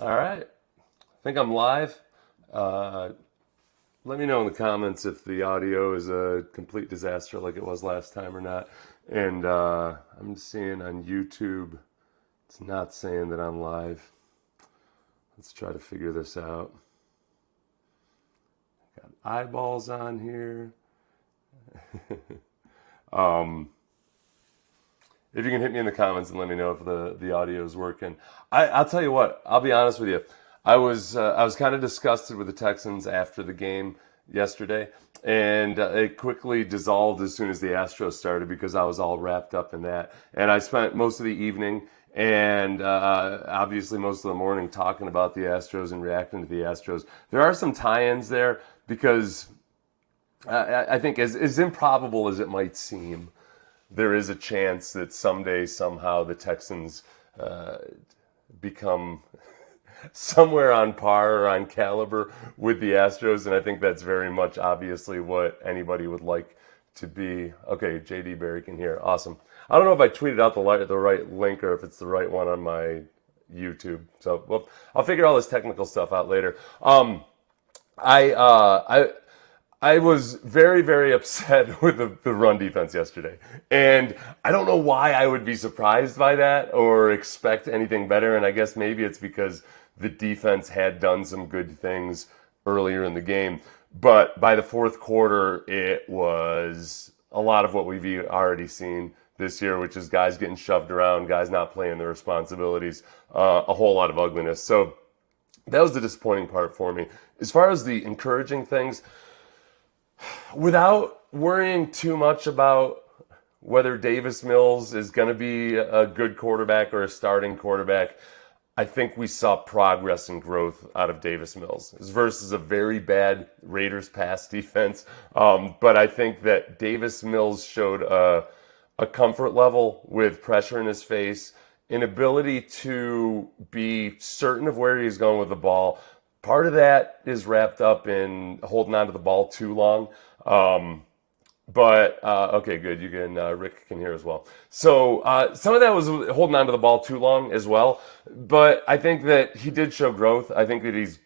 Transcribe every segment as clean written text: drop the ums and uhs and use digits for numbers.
All right. I think I'm live. Uh, Let me know in the comments if the audio is a complete disaster like it was last time or not. And I'm seeing on YouTube, it's not saying that I'm live. Let's try to figure this out. Got eyeballs on here. um, if you can hit me in the comments and let me know if the audio is working. I'll tell you what. I'll be honest with you. I was kind of disgusted with the Texans after the game yesterday, and it quickly dissolved as soon as the Astros started because I was all wrapped up in that. And I spent most of the evening and obviously most of the morning talking about the Astros and reacting to the Astros. There are some tie-ins there because I think as improbable as it might seem, there is a chance that someday, somehow, the Texans become somewhere on par or on caliber with the Astros, and I think that's very much obviously what anybody would like to be. Okay, JD Barry can hear. Awesome. I don't know if I tweeted out the right link or if it's the right one on my YouTube. So, well, I'll figure all this technical stuff out later. I uh, I I was very, very upset with the run defense yesterday. And I don't know why I would be surprised by that or expect anything better. And I guess maybe it's because the defense had done some good things earlier in the game. But by the fourth quarter, it was a lot of what we've already seen this year, which is guys getting shoved around, guys not playing their responsibilities, a whole lot of ugliness. So that was the disappointing part for me. As far as the encouraging things, without worrying too much about whether Davis Mills is going to be a good quarterback or a starting quarterback, I think we saw progress and growth out of Davis Mills versus a very bad Raiders pass defense. But I think that Davis Mills showed a comfort level with pressure in his face, an ability to be certain of where he's going with the ball. Part of that is wrapped up in holding on to the ball too long. But okay, good. You can Rick can hear as well. So some of that was holding on to the ball too long as well. But I think that he did show growth. I think that he's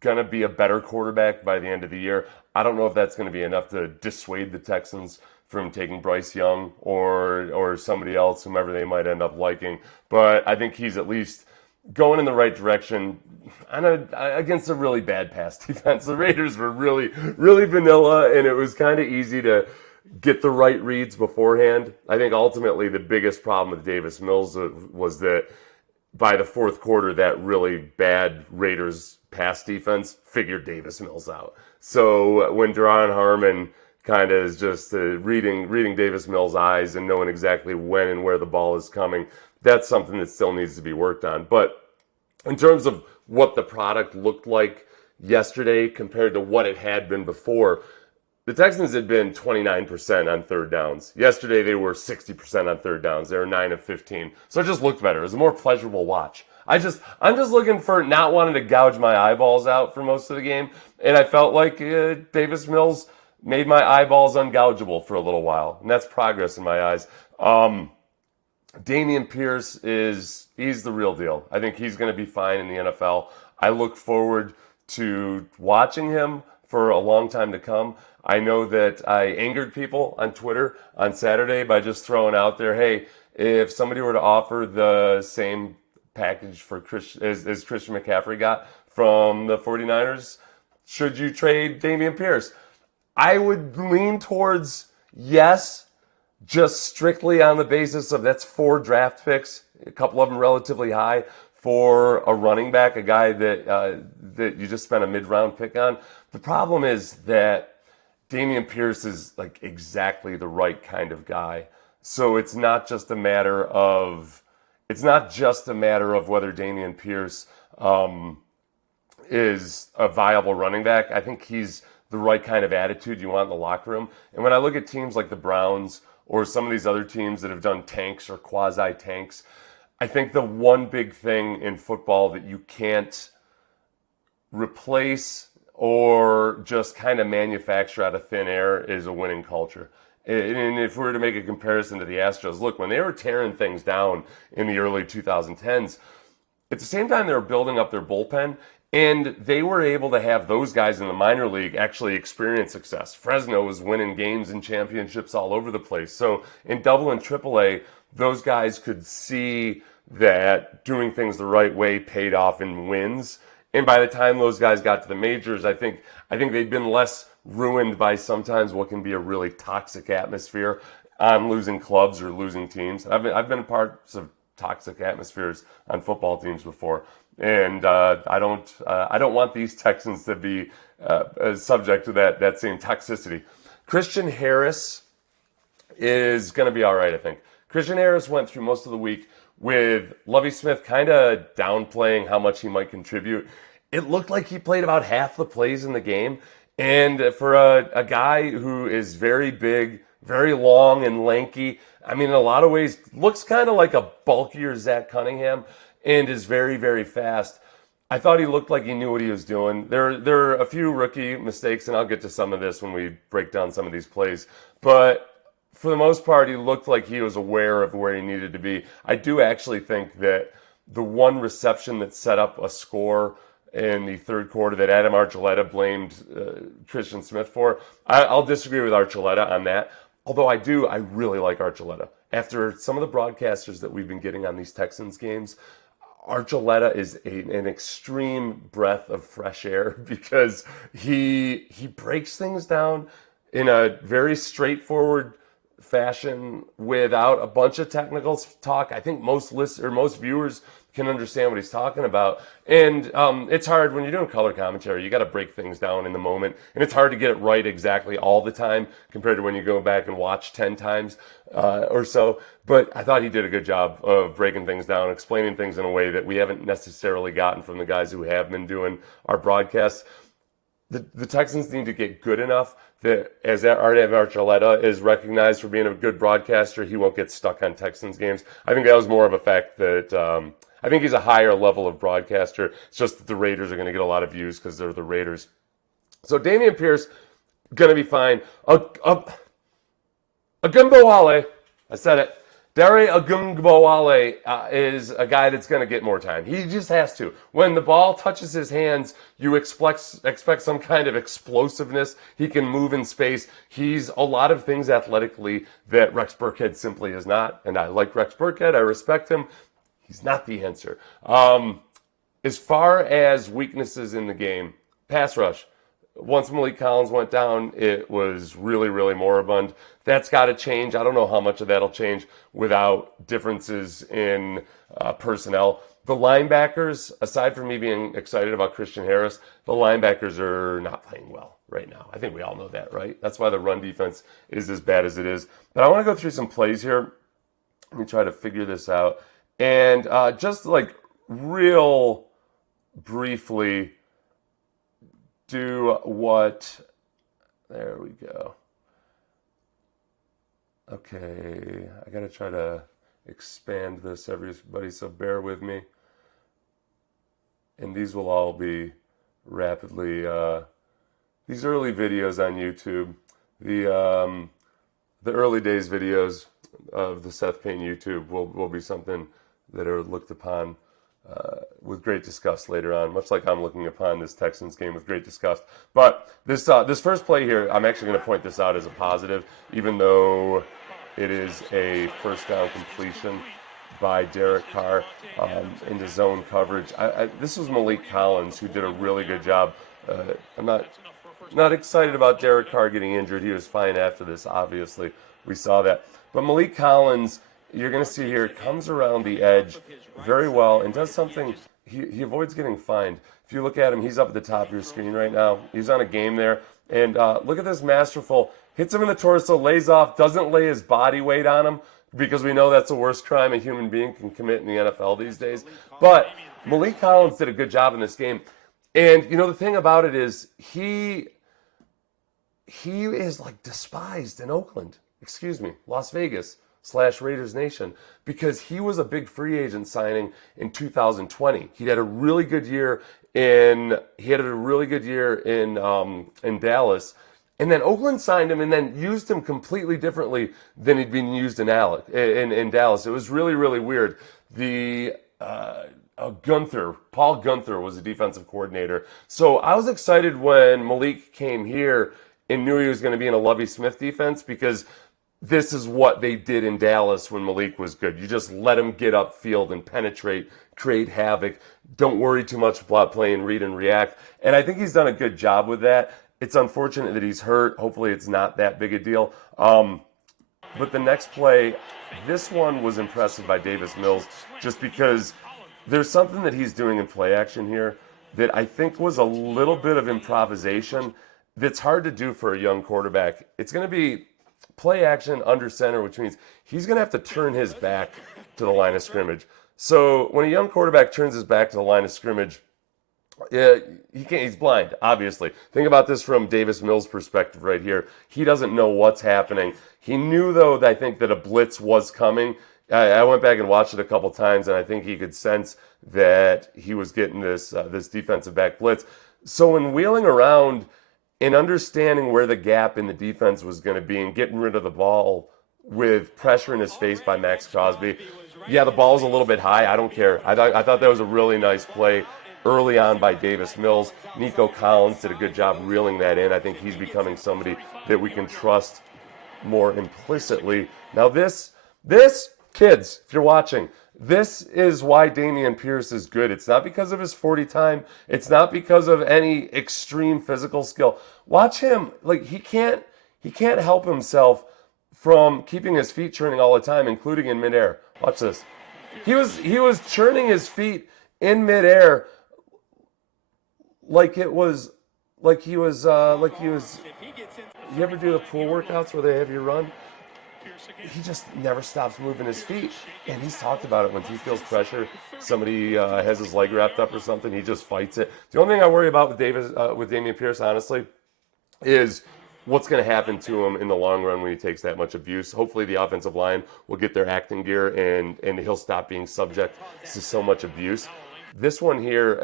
gonna be a better quarterback by the end of the year. I don't know if that's gonna be enough to dissuade the Texans from taking Bryce Young or somebody else, whomever they might end up liking. But I think he's at least going in the right direction against a really bad pass defense. The Raiders were really, really vanilla, and it was kind of easy to get the right reads beforehand. I think ultimately the biggest problem with Davis Mills was that by the fourth quarter, that really bad Raiders pass defense figured Davis Mills out. So when Duron Harmon kind of is just reading Davis Mills' eyes and knowing exactly when and where the ball is coming, that's something that still needs to be worked on. But in terms of what the product looked like yesterday compared to what it had been before, the Texans had been 29% on third downs. Yesterday, they were 60% on third downs. They were 9 of 15. So it just looked better. It was a more pleasurable watch. I'm just looking for not wanting to gouge my eyeballs out for most of the game. And I felt like Davis Mills made my eyeballs ungougeable for a little while. And that's progress in my eyes. Dameon Pierce he's the real deal. I think he's going to be fine in the NFL. I look forward to watching him for a long time to come. I know that I angered people on Twitter on Saturday by just throwing out there, hey, if somebody were to offer the same package for as Christian McCaffrey got from the 49ers, should you trade Dameon Pierce? I would lean towards yes, just strictly on the basis of that's 4 draft picks, a couple of them relatively high, for a running back, a guy that you just spent a mid-round pick on. The problem is that Dameon Pierce is like exactly the right kind of guy. So it's not just a matter of whether Dameon Pierce is a viable running back. I think he's the right kind of attitude you want in the locker room. And when I look at teams like the Browns or some of these other teams that have done tanks or quasi-tanks, I think the one big thing in football that you can't replace or just kind of manufacture out of thin air is a winning culture. And if we were to make a comparison to the Astros, look, when they were tearing things down in the early 2010s, At the same time, they were building up their bullpen, and they were able to have those guys in the minor league actually experience success. Fresno was winning games and championships all over the place. So in Double and Triple A, those guys could see that doing things the right way paid off in wins. And by the time those guys got to the majors, I think they'd been less ruined by sometimes what can be a really toxic atmosphere on losing clubs or losing teams. I've been a parts of toxic atmospheres on football teams before, and I don't want these Texans to be subject to that same toxicity. Christian Harris is going to be all right, I think. Christian Harris went through most of the week with Lovie Smith kind of downplaying how much he might contribute. It looked like he played about half the plays in the game. And for a guy who is very big, very long and lanky, I mean, in a lot of ways, looks kind of like a bulkier Zach Cunningham and is very, very fast. I thought he looked like he knew what he was doing. There are a few rookie mistakes, and I'll get to some of this when we break down some of these plays. But for the most part, he looked like he was aware of where he needed to be. I do actually think that the one reception that set up a score in the third quarter that Adam Archuleta blamed Christian Smith for, I'll disagree with Archuleta on that. Although I really like Archuleta. After some of the broadcasters that we've been getting on these Texans games, Archuleta is an extreme breath of fresh air because he breaks things down in a very straightforward fashion without a bunch of technical talk. I think most viewers can understand what he's talking about. And it's hard when you're doing color commentary. You got to break things down in the moment. And it's hard to get it right exactly all the time compared to when you go back and watch 10 times or so. But I thought he did a good job of breaking things down, explaining things in a way that we haven't necessarily gotten from the guys who have been doing our broadcasts. The Texans need to get good enough that as Adam Archuleta is recognized for being a good broadcaster, he won't get stuck on Texans games. I think that was more of a fact that I think he's a higher level of broadcaster. It's just that the Raiders are going to get a lot of views because they're the Raiders. So Dameon Pierce, going to be fine. Agumbawale, I said it. Dare Agumbawale is a guy that's going to get more time. He just has to. When the ball touches his hands, you expect some kind of explosiveness. He can move in space. He's a lot of things athletically that Rex Burkhead simply is not. And I like Rex Burkhead. I respect him. He's not the answer. As far as weaknesses in the game, pass rush. Once Malik Collins went down, it was really, really moribund. That's got to change. I don't know how much of that'll change without differences in personnel. The linebackers, aside from me being excited about Christian Harris, the linebackers are not playing well right now. I think we all know that, right? That's why the run defense is as bad as it is. But I want to go through some plays here. Let me try to figure this out. And just like real briefly do what, there we go. Okay, I gotta try to expand this, everybody, so bear with me. And these will all be rapidly, these early videos on YouTube, the early days videos of the Seth Payne YouTube will be something that are looked upon with great disgust later on, much like I'm looking upon this Texans game with great disgust. But this first play here, I'm actually going to point this out as a positive, even though it is a first down completion by Derek Carr into zone coverage. This was Malik Collins, who did a really good job. I'm not excited about Derek Carr getting injured. He was fine after this, obviously. We saw that. But Malik Collins, you're going to see here, comes around the edge very well and does something. He avoids getting fined. If you look at him, he's up at the top of your screen right now. He's on a game there. And look at this masterful. Hits him in the torso, lays off, doesn't lay his body weight on him because we know that's the worst crime a human being can commit in the NFL these days. But Malik Collins did a good job in this game. And, you know, the thing about it is he is like despised in Oakland. Las Vegas / Raiders Nation, because he was a big free agent signing in 2020. He had a really good year in Dallas, and then Oakland signed him and then used him completely differently than he'd been used in Dallas. It was really, really weird. The Paul Gunther was the defensive coordinator. So I was excited when Malik came here and knew he was going to be in a Lovie Smith defense because this is what they did in Dallas when Malik was good. You just let him get upfield and penetrate, create havoc. Don't worry too much about playing read and react. And I think he's done a good job with that. It's unfortunate that he's hurt. Hopefully it's not that big a deal. But the next play, this one was impressive by Davis Mills just because there's something that he's doing in play action here that I think was a little bit of improvisation that's hard to do for a young quarterback. It's going to be play action under center, which means he's going to have to turn his back to the line of scrimmage. So when a young quarterback turns his back to the line of scrimmage, he's blind, obviously. Think about this from Davis Mills' perspective right here. He doesn't know what's happening. He knew, though, that I think that a blitz was coming. I went back and watched it a couple times, and I think he could sense that he was getting this defensive back blitz. So when wheeling around and understanding where the gap in the defense was going to be and getting rid of the ball with pressure in his face by Max Crosby, yeah, the ball was a little bit high. I don't care. I thought that was a really nice play early on by Davis Mills. Nico Collins did a good job reeling that in. I think he's becoming somebody that we can trust more implicitly. Now this, kids, if you're watching, this is why Dameon Pierce is good. It's not because of his 40 time. It's not because of any extreme physical skill. Watch him. Like he can't help himself from keeping his feet churning all the time, including in midair. Watch this. He was churning his feet in midair like he was. You ever do the pool workouts where they have you run? He just never stops moving his feet. And he's talked about it when he feels pressure. Somebody has his leg wrapped up or something. He just fights it. The only thing I worry about with Dameon Pierce, honestly, is what's going to happen to him in the long run when he takes that much abuse. Hopefully the offensive line will get their acting gear and he'll stop being subject to so much abuse. This one here,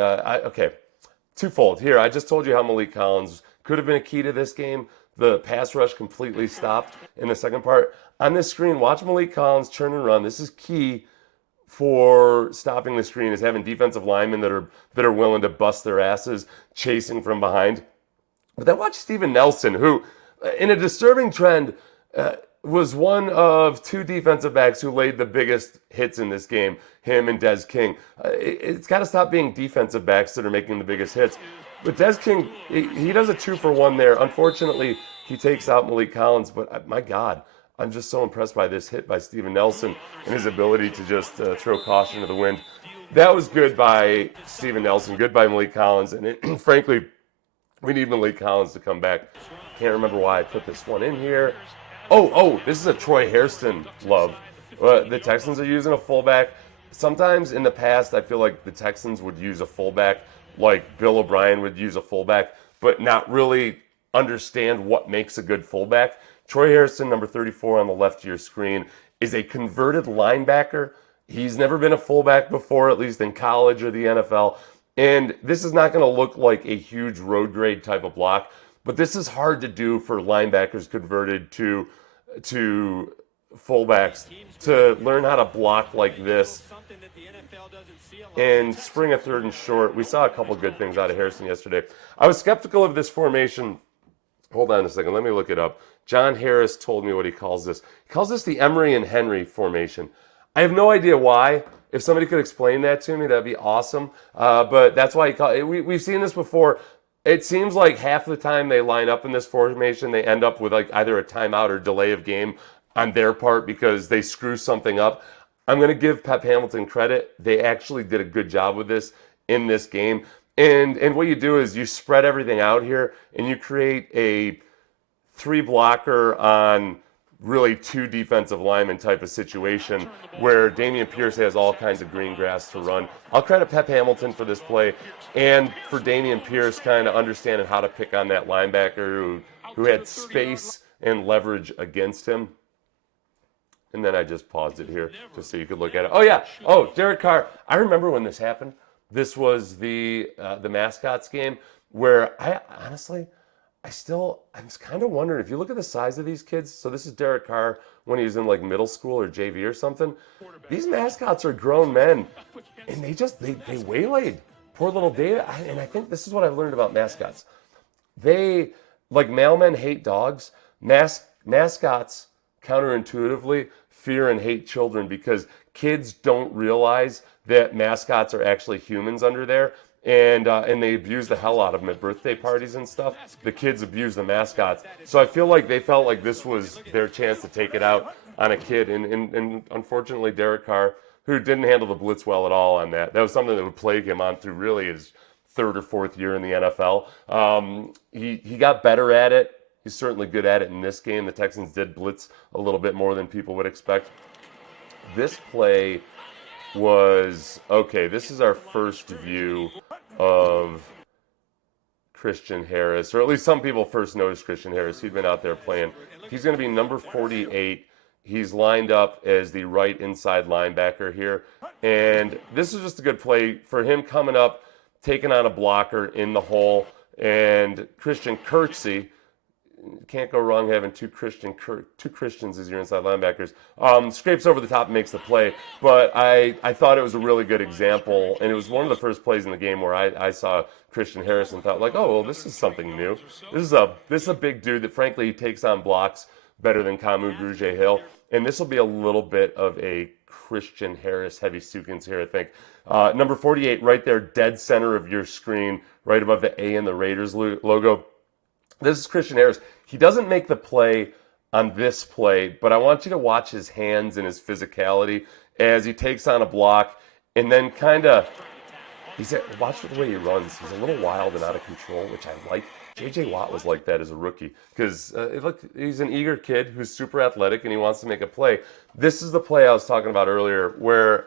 twofold. Here, I just told you how Malik Collins could have been a key to this game. The pass rush completely stopped in the second part. On this screen, watch Malik Collins turn and run. This is key for stopping the screen, is having defensive linemen that are willing to bust their asses, chasing from behind. But then watch Steven Nelson, who, in a disturbing trend, was one of two defensive backs who laid the biggest hits in this game, him and Des King. It's got to stop being defensive backs that are making the biggest hits. But Des King, he does a 2-for-1 there. Unfortunately, he takes out Malik Collins, but my God, I'm just so impressed by this hit by Steven Nelson and his ability to just throw caution to the wind. That was good by Steven Nelson, good by Malik Collins, and frankly, we need Malik Collins to come back. Can't remember why I put this one in here. Oh, this is a Troy Hairston love. The Texans are using a fullback. Sometimes in the past, I feel like the Texans would use a fullback like Bill O'Brien would use a fullback, but not really understand what makes a good fullback. Troy Hairston, number 34 on the left of your screen, is a converted linebacker. He's never been a fullback before, at least in college or the NFL. And this is not going to look like a huge road grade type of block, but this is hard to do for linebackers converted to fullbacks, to learn how to block like this and spring a third and short. We saw a couple good things out of Harrison yesterday. I was skeptical of this formation. Hold on a second. Let me look it up. John Harris told me what he calls this. He calls this the Emery and Henry formation. I have no idea why. If somebody could explain that to me, that'd be awesome. But that's why he called it. We've seen this before. It seems like half the time they line up in this formation, they end up with like either a timeout or delay of game on their part because they screw something up. I'm going to give Pep Hamilton credit. They actually did a good job with this in this game. And what you do is you spread everything out here and you create a 3-blocker on really 2 defensive lineman type of situation where Dameon Pierce has all kinds of green grass to run. I'll credit Pep Hamilton for this play and for Dameon Pierce kind of understanding how to pick on that linebacker who had space and leverage against him. And then I just paused it here just so you could look at it. Oh, yeah. Oh, Derek Carr. I remember when this happened. This was the Mascots game where I I'm kind of wondering if you look at the size of these kids. So this is Derek Carr when he was in like middle school or JV or something. These mascots are grown men, and they waylaid poor little David. And I think this is what I've learned about mascots. They, like mailmen hate dogs, mascots counterintuitively fear and hate children because kids don't realize that mascots are actually humans under there. And they abuse the hell out of them at birthday parties and stuff. The kids abuse the mascots. So I feel like they felt like this was their chance to take it out on a kid. And unfortunately, Derek Carr, who didn't handle the blitz well at all on that, that was something that would plague him on through really his third or fourth year in the NFL. He got better at it. He's certainly good at it in this game. The Texans did blitz a little bit more than people would expect. This play was, okay, this is our first view of Christian Harris, or at least some people first noticed Christian Harris. He'd been out there playing. He's going to be number 48. He's lined up as the right inside linebacker here. And this is just a good play for him coming up, taking on a blocker in the hole. And Christian Kirksey, can't go wrong having two Christians as your inside linebackers. Scrapes over the top and makes the play. But I thought it was a really good example, and it was one of the first plays in the game where I saw Christian Harris and thought, like, oh, well, this is something new. This is a big dude that, frankly, takes on blocks better than Kamu Grugier-Hill. And this will be a little bit of a Christian Harris heavy sequence here, I think. Number 48 right there, dead center of your screen, right above the A in the Raiders logo. This is Christian Harris. He doesn't make the play on this play, but I want you to watch his hands and his physicality as he takes on a block and then kind of, watch the way he runs. He's a little wild and out of control, which I like. J.J. Watt was like that as a rookie because he's an eager kid who's super athletic and he wants to make a play. This is the play I was talking about earlier where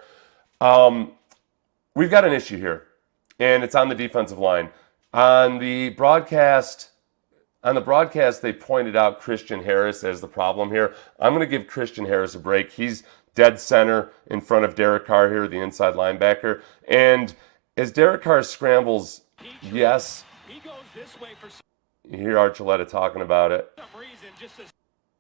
we've got an issue here, and it's on the defensive line. On the broadcast, they pointed out Christian Harris as the problem here. I'm going to give Christian Harris a break. He's dead center in front of Derek Carr here, the inside linebacker. And as Derek Carr scrambles, yes, you hear Archuleta talking about it.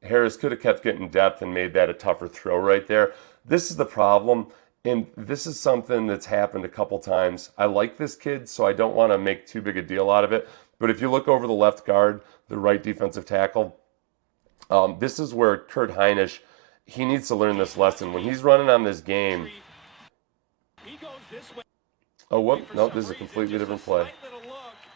Harris could have kept getting depth and made that a tougher throw right there. This is the problem, and this is something that's happened a couple times. I like this kid, so I don't want to make too big a deal out of it. But if you look over the left guard, the right defensive tackle, this is where Kurt Heinisch, he needs to learn this lesson. When he's running on this game, oh, whoop, no, this is a completely different play.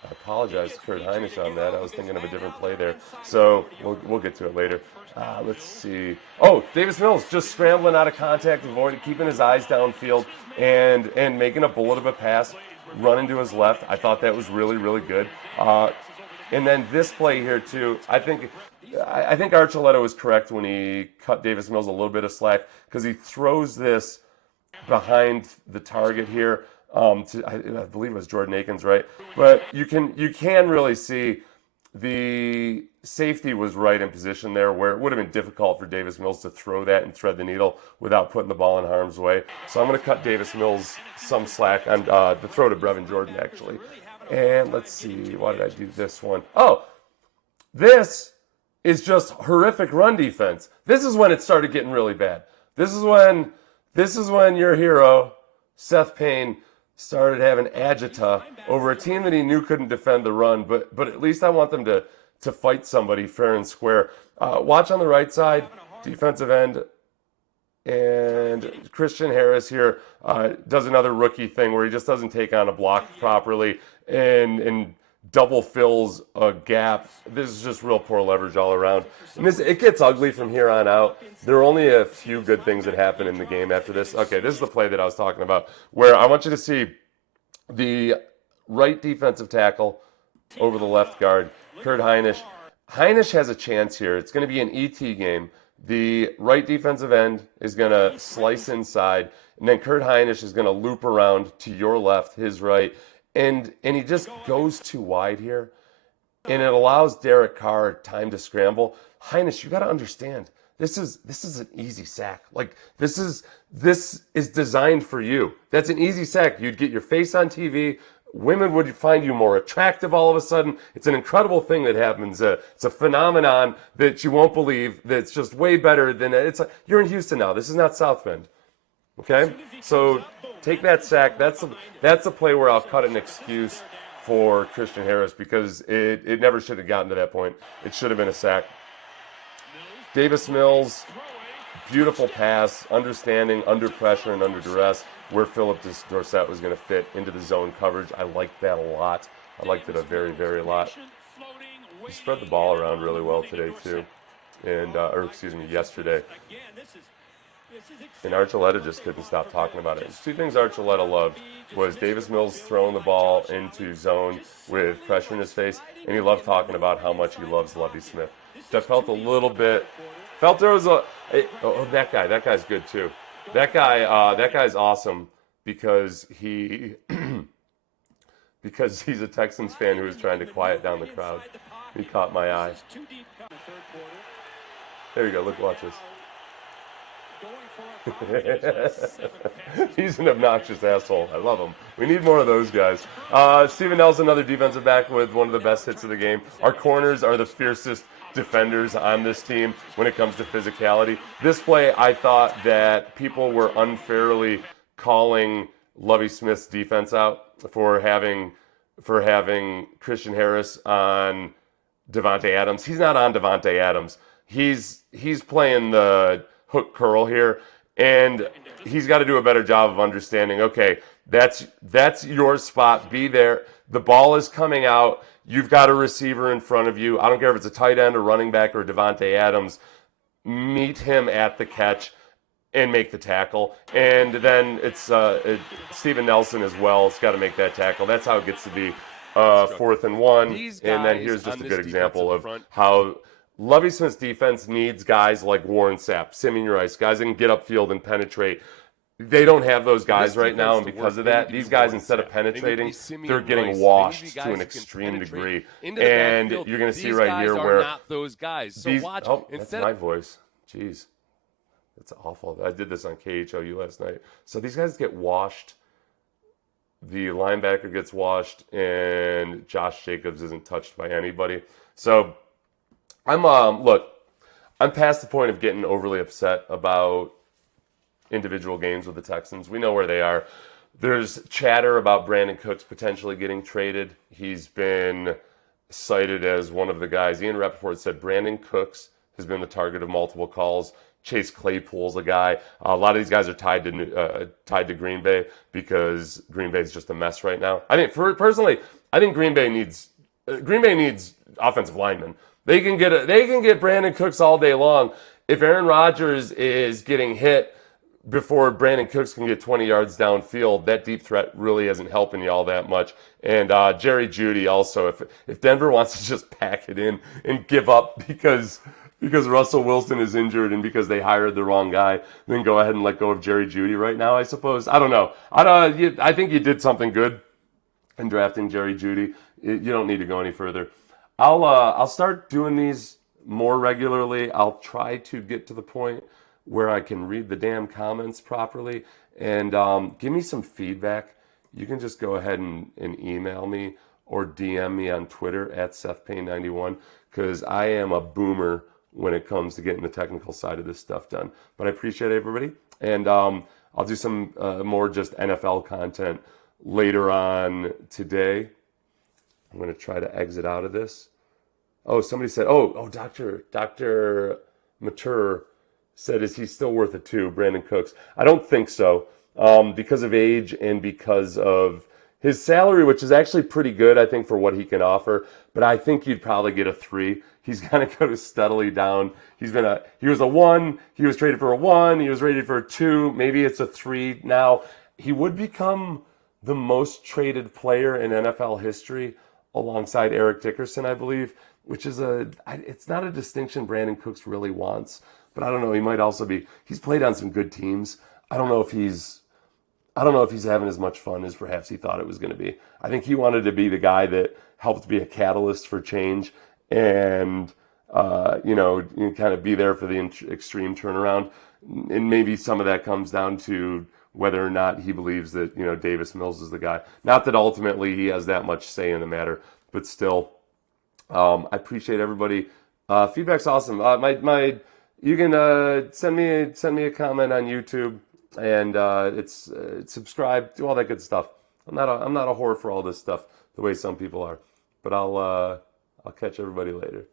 I apologize to Kurt Heinisch on that. I was thinking of a different play there. So we'll get to it later. Let's see. Oh, Davis Mills just scrambling out of contact, avoiding, keeping his eyes downfield, and making a bullet of a pass, running to his left. I thought that was really, really good. And then this play here too, I think Archuleta was correct when he cut Davis Mills a little bit of slack because he throws this behind the target here. I believe it was Jordan Akins, right? But you can really see the safety was right in position there where it would have been difficult for Davis Mills to throw that and thread the needle without putting the ball in harm's way. So I'm going to cut Davis Mills some slack on the throw to Brevin Jordan, actually. And let's see, why did I do this one? Oh, this is just horrific run defense. This is when it started getting really bad. This is when your hero, Seth Payne, started having agita over a team that he knew couldn't defend the run, but at least I want them to fight somebody fair and square. Watch on the right side, defensive end, and Christian Harris here does another rookie thing where he just doesn't take on a block properly and double fills a gap. This is just real poor leverage all around. And it gets ugly from here on out. There are only a few good things that happen in the game after this. Okay, this is the play that I was talking about, where I want you to see the right defensive tackle over the left guard, Kurt Heinisch. Heinisch has a chance here. It's going to be an ET game. The right defensive end is going to slice inside, and then Kurt Heinisch is going to loop around to your left, his right, and he just goes too wide here, and it allows Derek Carr time to scramble. Heinisch, you got to understand, this is an easy sack. Like this is designed for you. That's an easy sack. You'd get your face on TV women would find you more attractive all of a sudden. It's an incredible thing that happens. It's a phenomenon that you won't believe. That's just way better than you're in Houston now. This is not South Bend. Okay, so take that sack. That's a play where I'll cut an excuse for Christian Harris because it never should have gotten to that point. It should have been a sack. Davis Mills, beautiful pass, understanding under pressure and under duress where Philip Dorsett was going to fit into the zone coverage. I liked that a lot. I liked it a very, very lot. He spread the ball around really well today too, yesterday. And Archuleta just couldn't stop talking about it. Two things Archuleta loved was Davis Mills throwing the ball into zone with pressure in his face, and he loved talking about how much he loves Lovie Smith. So I felt there was that guy's good too. That guy's awesome because he's a Texans fan who was trying to quiet down the crowd. He caught my eye. There you go. Watch this. He's an obnoxious asshole. I love him. We need more of those guys. Steven Nelson, another defensive back with one of the best hits of the game. Our corners are the fiercest defenders on this team when it comes to physicality. This play, I thought that people were unfairly calling Lovie Smith's defense out for having Christian Harris on Devontae Adams. He's not on Devontae Adams. He's playing the hook curl here, and he's got to do a better job of understanding, okay, that's your spot. Be there. The ball is coming out. You've got a receiver in front of you. I don't care if it's a tight end or running back or Devontae Adams. Meet him at the catch and make the tackle. And then it's Steven Nelson as well. It's got to make that tackle. That's how it gets to be 4th and 1. And then here's just a good example of how Lovie Smith's defense needs guys like Warren Sapp, Simeon Rice, guys that can get upfield and penetrate. They don't have those guys right now, and because of that, these guys, instead of penetrating, they're getting washed to an extreme degree. And you're going to see right here where not those guys. So watch. That's my voice. Jeez, that's awful. I did this on KHOU last night. So these guys get washed. The linebacker gets washed, and Josh Jacobs isn't touched by anybody. So I'm past the point of getting overly upset about individual games with the Texans. We know where they are. There's chatter about Brandon Cooks potentially getting traded. He's been cited as one of the guys. Ian Rappaport said Brandon Cooks has been the target of multiple calls. Chase Claypool's a guy. A lot of these guys are tied to Green Bay because Green Bay is just a mess right now. I think personally, Green Bay needs offensive linemen. They can get Brandon Cooks all day long. If Aaron Rodgers is getting hit before Brandon Cooks can get 20 yards downfield, that deep threat really isn't helping you all that much. And Jerry Jeudy also, if Denver wants to just pack it in and give up because Russell Wilson is injured and because they hired the wrong guy, then go ahead and let go of Jerry Jeudy right now, I suppose. I don't know. I think you did something good in drafting Jerry Jeudy. You don't need to go any further. I'll start doing these more regularly. I'll try to get to the point where I can read the damn comments properly, and give me some feedback. You can just go ahead and email me or DM me on Twitter at SethPayne91, because I am a boomer when it comes to getting the technical side of this stuff done. But I appreciate everybody, and I'll do some more just NFL content later on today. I'm going to try to exit out of this. Oh, somebody said, Dr. Mature said, is he still worth it too, Brandon Cooks? I don't think so, because of age and because of his salary, which is actually pretty good, I think, for what he can offer. But I think you'd probably get a 3. He's going to go steadily down. He was a 1. He was traded for a 1. He was rated for a 2. Maybe it's a 3 now. He would become the most traded player in NFL history alongside Eric Dickerson, I believe, which is it's not a distinction Brandon Cooks really wants. But I don't know. He might also be. He's played on some good teams. I don't know if he's having as much fun as perhaps he thought it was going to be. I think he wanted to be the guy that helped be a catalyst for change, and kind of be there for the extreme turnaround. And maybe some of that comes down to whether or not he believes that, Davis Mills is the guy. Not that ultimately he has that much say in the matter, but still, I appreciate everybody. Feedback's awesome. You can send me a comment on YouTube, and it's subscribe, do all that good stuff. I'm not a whore for all this stuff the way some people are, but I'll catch everybody later.